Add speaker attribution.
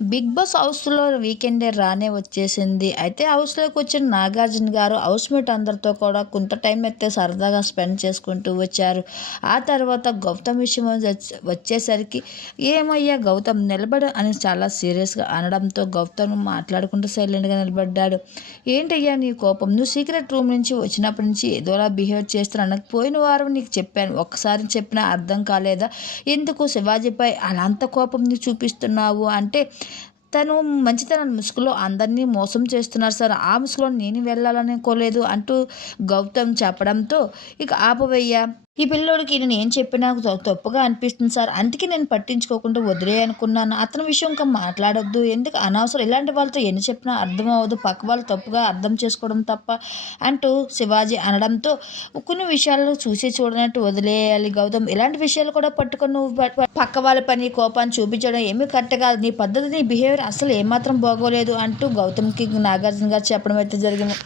Speaker 1: Big boss హౌస్‌లో వీకెండే రానే వచ్చేసింది. అయితే హౌస్‌లోకి వచ్చిన నాగార్జున గారు హౌస్‌మేట్ అందరితో కూడా కొంత టైం అయితే సరదాగా స్పెండ్ చేసుకుంటూ వచ్చారు. ఆ తర్వాత గౌతమ్ విషయం వచ్చేసరికి "ఏమయ్యా గౌతమ్ నిలబడు" అని చాలా సీరియస్‌గా అనడంతో గౌతమ్ మాట్లాడుకుంటూ సైలెంట్‌గా నిలబడ్డాడు. "ఏంటయ్యా నీ కోపం? నువ్వు సీక్రెట్ రూమ్ నుంచి వచ్చినప్పటి నుంచి ఏదోలా బిహేవ్ చేస్తున్నావు. పోయిన వారం నీకు చెప్పాను. ఒక్కసారి చెప్పినా అర్థం కాలేదా? ఎందుకు శివాజీపై అలా అంత కోపం చూపిస్తున్నావు" అంటే తను మంచితనం ముసుగులో అందరినీ మోసం చేస్తున్నారు సార్. ఆ ముసుగులో నేను వెళ్ళాలనుకోలేదు అంటూ గౌతమ్ చెప్పడంతో ఇక ఆపవయ్యా ఈ పిల్లోడికి నేను ఏం చెప్పినా తప్పుగా అనిపిస్తుంది సార్. అందుకే నేను పట్టించుకోకుండా వదిలేయనుకున్నాను. అతని విషయం ఇంకా మాట్లాడొద్దు. ఎందుకు అనవసరం ఇలాంటి వాళ్ళతో ఎన్ని చెప్పినా అర్థం అవ్వదు. పక్క వాళ్ళు తప్పుగా అర్థం చేసుకోవడం తప్ప అంటూ శివాజీ అనడంతో కొన్ని విషయాలు చూసి చూడనట్టు వదిలేయాలి గౌతమ్. ఇలాంటి విషయాలు కూడా పట్టుకొని నువ్వు పక్క వాళ్ళ పని కోపాన్ని చూపించడం ఏమీ కరెక్ట్ కాదు. నీ పద్ధతి నీ బిహేవియర్ అసలు ఏమాత్రం బాగోలేదు అంటూ గౌతమ్‌కి నాగార్జున గారు చెప్పడం అయితే జరిగింది.